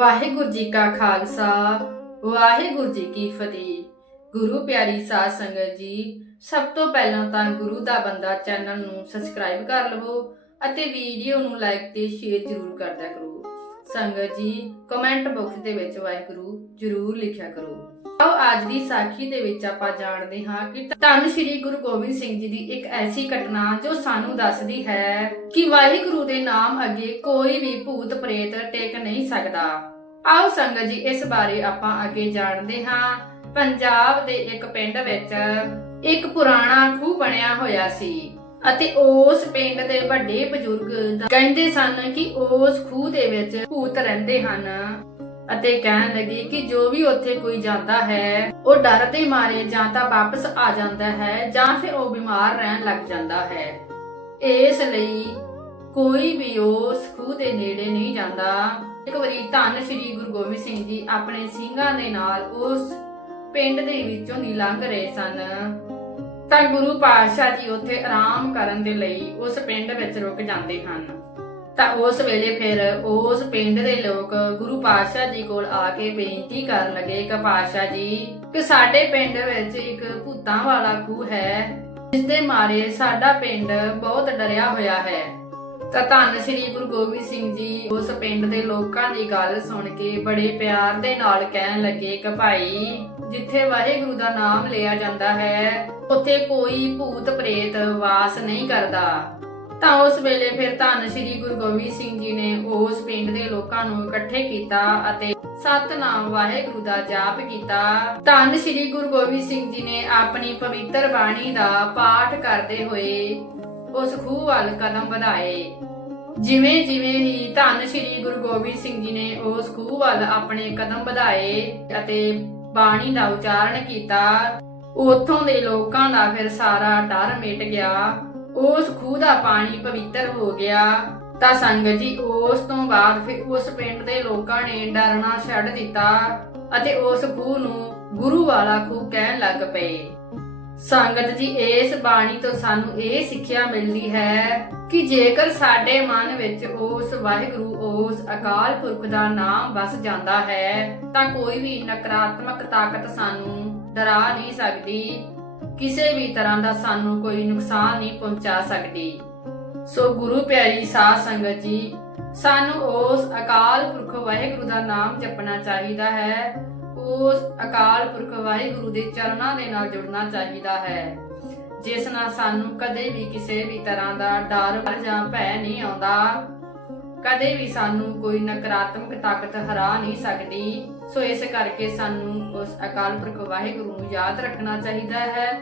ਵਾਹਿਗੁਰੂ ਜੀ ਕਾ ਖਾਲਸਾ, ਵਾਹਿਗੁਰੂ ਜੀ ਕੀ ਫਤਿਹ। ਗੁਰੂ ਪਿਆਰੀ ਸਾਧ ਸੰਗਤ ਜੀ, ਸਭ ਤੋਂ ਪਹਿਲਾਂ ਤਾਂ ਗੁਰੂ ਦਾ ਬੰਦਾ ਚੈਨਲ ਨੂੰ ਸਬਸਕ੍ਰਾਈਬ ਕਰ ਲਵੋ ਅਤੇ ਵੀਡੀਓ ਨੂੰ ਲਾਈਕ ਤੇ ਸ਼ੇਅਰ ਜ਼ਰੂਰ ਕਰਦਿਆ ਕਰੋ। ਸੰਗਤ ਜੀ ਕਮੈਂਟ ਬਾਕਸ ਦੇ ਵਿੱਚ ਵਾਹਿਗੁਰੂ ਜ਼ਰੂਰ ਲਿਖਿਆ ਕਰੋ। ਆਓ ਅੱਜ ਦੀ ਸਾਖੀ ਦੇ ਵਿੱਚ ਆਪਾਂ ਜਾਣਦੇ ਹਾਂ ਕਿ ਧੰਨ ਸ਼੍ਰੀ ਗੁਰੂ ਗੋਬਿੰਦ ਸਿੰਘ ਜੀ ਦੀ ਇੱਕ ਐਸੀ ਘਟਨਾ ਜੋ ਸਾਨੂੰ ਦੱਸਦੀ ਹੈ ਕਿ ਵਾਹਿਗੁਰੂ ਦੇ ਨਾਮ ਅੱਗੇ ਕੋਈ ਵੀ ਭੂਤ ਪ੍ਰੇਤ ਟਿਕ ਨਹੀਂ ਸਕਦਾ। ਆਓ ਸੰਗਤ ਜੀ, ਇਸ ਬਾਰੇ ਆਪਾਂ ਅੱਗੇ ਜਾਣਦੇ ਹਾਂ। ਪੰਜਾਬ ਦੇ ਇੱਕ ਪਿੰਡ ਵਿੱਚ ਇੱਕ ਪੁਰਾਣਾ ਖੂਹ ਬਣਿਆ ਹੋਇਆ ਸੀ ਅਤੇ ਉਸ ਪਿੰਡ ਦੇ ਵੱਡੇ ਬਜ਼ੁਰਗ ਕਹਿੰਦੇ ਸਨ ਕਿ ਉਸ ਖੂਹ ਦੇ ਵਿੱਚ ਭੂਤ ਰਹਿੰਦੇ ਹਨ। ਅਤੇ ਕਹਿਣ ਲੱਗੀ ਕਿ ਜੋ ਵੀ ਉੱਥੇ ਕੋਈ ਜਾਂਦਾ ਹੈ, ਉਹ ਡਰ ਦੇ ਮਾਰੇ ਜਾਂ ਤਾਂ ਵਾਪਸ ਆ ਜਾਂਦਾ ਹੈ ਜਾਂ ਫਿਰ ਉਹ ਬਿਮਾਰ ਰਹਿਣ ਲੱਗ ਜਾਂਦਾ ਹੈ। ਇਸ ਲਈ ਕੋਈ ਵੀ ਉਸ ਖੂਹ ਦੇ ਨੇੜੇ ਨਹੀਂ ਜਾਂਦਾ। ਇੱਕ ਵਾਰੀ ਧੰਨ ਸ਼੍ਰੀ ਗੁਰੂ ਗੋਬਿੰਦ ਸਿੰਘ ਜੀ ਆਪਣੇ ਸਿੰਘਾਂ ਦੇ ਨਾਲ ਉਸ ਪਿੰਡ ਦੇ ਵਿੱਚੋਂ ਦੀ ਲੰਘ ਰਹੇ ਸਨ। ਤਾਂ ਗੁਰੂ ਪਾਤਸ਼ਾਹ ਜੀ ਉੱਥੇ ਆਰਾਮ ਕਰਨ ਦੇ ਲਈ ਉਸ ਪਿੰਡ ਵਿੱਚ ਰੁਕ ਜਾਂਦੇ ਹਨ। ਤਾਂ ਉਸ ਵੇਲੇ ਫਿਰ ਉਸ ਪਿੰਡ ਦੇ ਲੋਕ ਗੁਰੂ ਪਾਤਸ਼ਾਹ ਜੀ ਕੋਲ ਆ ਕੇ ਬੇਨਤੀ ਕਰਨ ਲੱਗੇ ਕਿ ਪਾਤਸ਼ਾਹ ਜੀ ਕਿ ਸਾਡੇ ਪਿੰਡ ਵਿੱਚ ਇੱਕ ਭੂਤਾਂ ਵਾਲਾ ਖੂਹ ਹੈ ਜਿਸ ਦੇ ਮਾਰੇ ਸਾਡਾ ਪਿੰਡ ਬਹੁਤ ਡਰਿਆ ਹੋਇਆ ਹੈ। ਤਾਂ ਧੰਨ ਸ੍ਰੀ ਗੁਰੂ ਗੋਬਿੰਦ ਸਿੰਘ ਜੀ ਉਸ ਪਿੰਡ ਦੇ ਲੋਕਾਂ ਦੀ ਗੱਲ ਸੁਣ ਕੇ ਬੜੇ ਪਿਆਰ ਦੇ ਨਾਲ ਕਹਿਣ ਲੱਗੇ ਕਿ ਭਾਈ, ਜਿੱਥੇ ਵਾਹਿਗੁਰੂ ਦਾ ਨਾਮ ਲਿਆ ਜਾਂਦਾ ਹੈ, ਉੱਥੇ ਕੋਈ ਭੂਤ ਪ੍ਰੇਤ ਵਾਸ ਨਹੀਂ ਕਰਦਾ। ਤਾਂ ਉਸ ਵੇਲੇ ਫਿਰ ਧੰਨ ਸ੍ਰੀ ਗੁਰੂ ਗੋਬਿੰਦ ਸਿੰਘ ਜੀ ਨੇ ਉਸ ਪਿੰਡ ਦੇ ਲੋਕਾਂ ਨੂੰ ਇਕੱਠੇ ਕੀਤਾ ਅਤੇ ਸਤਨਾਮ ਵਾਹਿਗੁਰੂ ਦਾ ਜਾਪ ਕੀਤਾ। ਧੰਨ ਸ੍ਰੀ ਗੁਰੂ ਗੋਬਿੰਦ ਸਿੰਘ ਜੀ ਨੇ ਆਪਣੀ ਪਵਿੱਤਰ ਬਾਣੀ ਦਾ ਪਾਠ ਕਰਦੇ ਹੋਏ ਉਸ ਖੂਹ ਵੱਲ ਕਦਮ ਵਧਾਏ। ਜਿਵੇਂ ਜਿਵੇਂ ਹੀ ਧੰਨ ਸ੍ਰੀ ਗੁਰੂ ਗੋਬਿੰਦ ਸਿੰਘ ਜੀ ਨੇ ਉਸ ਖੂਹ ਵੱਲ ਆਪਣੇ ਕਦਮ ਵਧਾਏ ਅਤੇ ਬਾਣੀ ਦਾ ਉਚਾਰਨ ਕੀਤਾ, ਉਥੋਂ ਦੇ ਲੋਕਾਂ ਦਾ ਫਿਰ ਸਾਰਾ ਡਰ ਮਿਟ ਗਿਆ। ਉਸ ਖੂਹ ਦਾ ਪਾਣੀ ਪਵਿੱਤਰ ਹੋ ਗਿਆ, ਤਾਂ ਸੰਗਤ ਜੀ ਉਸ ਤੋਂ ਬਾਅਦ ਫਿਰ ਉਸ ਪਿੰਡ ਦੇ ਲੋਕਾਂ ਨੇ ਡਰਨਾ ਛੱਡ ਦਿੱਤਾ ਅਤੇ ਉਸ ਖੂਹ ਨੂੰ ਗੁਰੂ ਵਾਲਾ ਖੂਹ ਕਹਿਣ ਲੱਗ ਪਏ। ਸੰਗਤ ਜੀ, ਇਸ ਬਾਣੀ ਤੋਂ ਸਾਨੂੰ ਇਹ ਸਿੱਖਿਆ ਮਿਲਦੀ ਹੈ ਕਿ ਜੇਕਰ ਸਾਡੇ ਮਨ ਵਿੱਚ ਉਸ ਵਾਹਿਗੁਰੂ, ਉਸ ਅਕਾਲ ਪੁਰਖ ਦਾ ਨਾਮ ਵਸ ਜਾਂਦਾ ਹੈ, ਤਾਂ ਕੋਈ ਵੀ ਨਕਾਰਾਤਮਕ ਤਾਕਤ ਸਾਨੂੰ ਡਰਾ ਨਹੀਂ ਸਕਦੀ। ਕਿਸੇ ਵੀ ਤਰ੍ਹਾਂ ਦਾ ਸਾਨੂੰ ਕੋਈ ਨੁਕਸਾਨ ਨਹੀਂ ਪਹੁੰਚਾ ਸਕਦੀ। ਸੋ ਗੁਰੂ ਪਿਆਰੀ ਸਾਧ ਸੰਗਤ ਜੀ, ਸਾਨੂੰ ਉਸ ਅਕਾਲ ਪੁਰਖ ਵਾਹਿਗੁਰੂ ਦਾ ਨਾਮ ਜਪਣਾ ਚਾਹੀਦਾ ਹੈ। ਉਸ ਅਕਾਲ ਪੁਰਖ ਵਾਹਿਗੁਰੂ ਦੇ ਚਰਨਾਂ ਦੇ ਨਾਲ ਜੁੜਨਾ ਚਾਹੀਦਾ ਹੈ। ਜਿਸ ਨਾਲ ਸਾਨੂੰ ਕਦੇ ਵੀ ਕਿਸੇ ਵੀ ਤਰ੍ਹਾਂ ਦਾ ਡਰ ਜਾਂ ਭੈ ਨਹੀਂ ਆਉਂਦਾ। ਕਦੇ ਵੀ ਸਾਨੂੰ ਕੋਈ ਨਕਾਰਾਤਮਕ ਤਾਕਤ ਹਰਾ ਨਹੀਂ ਸਕਦੀ। ਸੋ ਇਸ ਕਰਕੇ ਸਾਨੂੰ ਉਸ ਅਕਾਲ ਪੁਰਖ ਵਾਹਿਗੁਰੂ ਨੂੰ ਯਾਦ ਰੱਖਣਾ ਚਾਹੀਦਾ ਹੈ।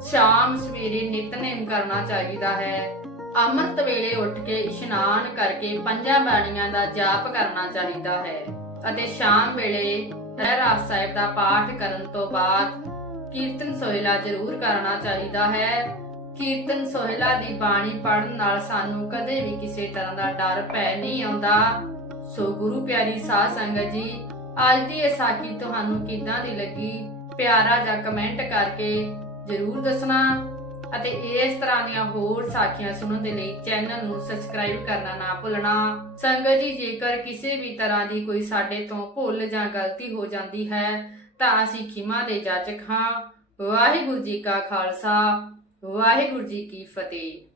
ਸ਼ਾਮ ਸਵੇਰੇ ਨਿਤਨੇਮ ਕਰਨਾ ਚਾਹੀਦਾ ਹੈ। ਅੰਮ੍ਰਿਤ ਵੇਲੇ ਉੱਠ ਕੇ ਇਸ਼ਨਾਨ ਕਰਕੇ ਪੰਜਾਂ ਬਾਣੀਆਂ ਦਾ ਜਾਪ ਕਰਨਾ ਚਾਹੀਦਾ ਹੈ ਅਤੇ ਸ਼ਾਮ ਵੇਲੇ ਰਹਿਰਾਸ ਸਾਹਿਬ ਦਾ ਪਾਠ ਕਰਨ ਤੋਂ ਬਾਅਦ ਕੀਰਤਨ ਸੋਹਿਲਾ ਜ਼ਰੂਰ ਕਰਨਾ ਚਾਹੀਦਾ ਹੈ। ਕੀਰਤਨ ਸੋਹਿਲਾ ਦੀ ਬਾਣੀ ਪੜਨ ਨਾਲ ਸਾਨੂੰ ਕਦੇ ਵੀ ਕਿਸੇ ਤਰ੍ਹਾਂ ਦਾ ਡਰ ਭੈ ਨਹੀਂ ਆਉਂਦਾ। ਸੋ ਗੁਰੂ ਪਿਆਰੀ ਸਾਧ ਸੰਗਤ ਜੀ, ਅੱਜ ਦੀ ਇਹ ਸਾਖੀ ਤੁਹਾਨੂੰ ਕਿੱਦਾਂ ਦੀ ਲੱਗੀ? ਪਿਆਰਾ ਜਾਂ ਕਮੈਂਟ ਕਰਕੇ ਜ਼ਰੂਰ ਦੱਸਣਾ ਅਤੇ ਇਸ ਤਰ੍ਹਾਂ ਦੀਆਂ ਹੋਰ ਸਾਖੀਆਂ ਸੁਣਨ ਦੇ ਲਈ ਚੈਨਲ ਨੂੰ ਸਬਸਕ੍ਰਾਈਬ ਕਰਨਾ ਨਾ ਭੁੱਲਣਾ। ਸੰਗਤ ਜੀ, ਜੇਕਰ ਕਿਸੇ ਵੀ ਤਰ੍ਹਾਂ ਦੀ ਕੋਈ ਸਾਡੇ ਤੋਂ ਭੁੱਲ ਜਾਂ ਗਲਤੀ ਹੋ ਜਾਂਦੀ ਹੈ, ਤਾਂ ਅਸੀਂ ਖਿਮਾ ਦੇ ਜਾਚਕ ਹਾਂ। ਵਾਹਿਗੁਰੂ ਜੀ ਕਾ ਖਾਲਸਾ। ਵਾਹਿਗੁਰੂ ਜੀ ਕੀ ਫਤਿਹ।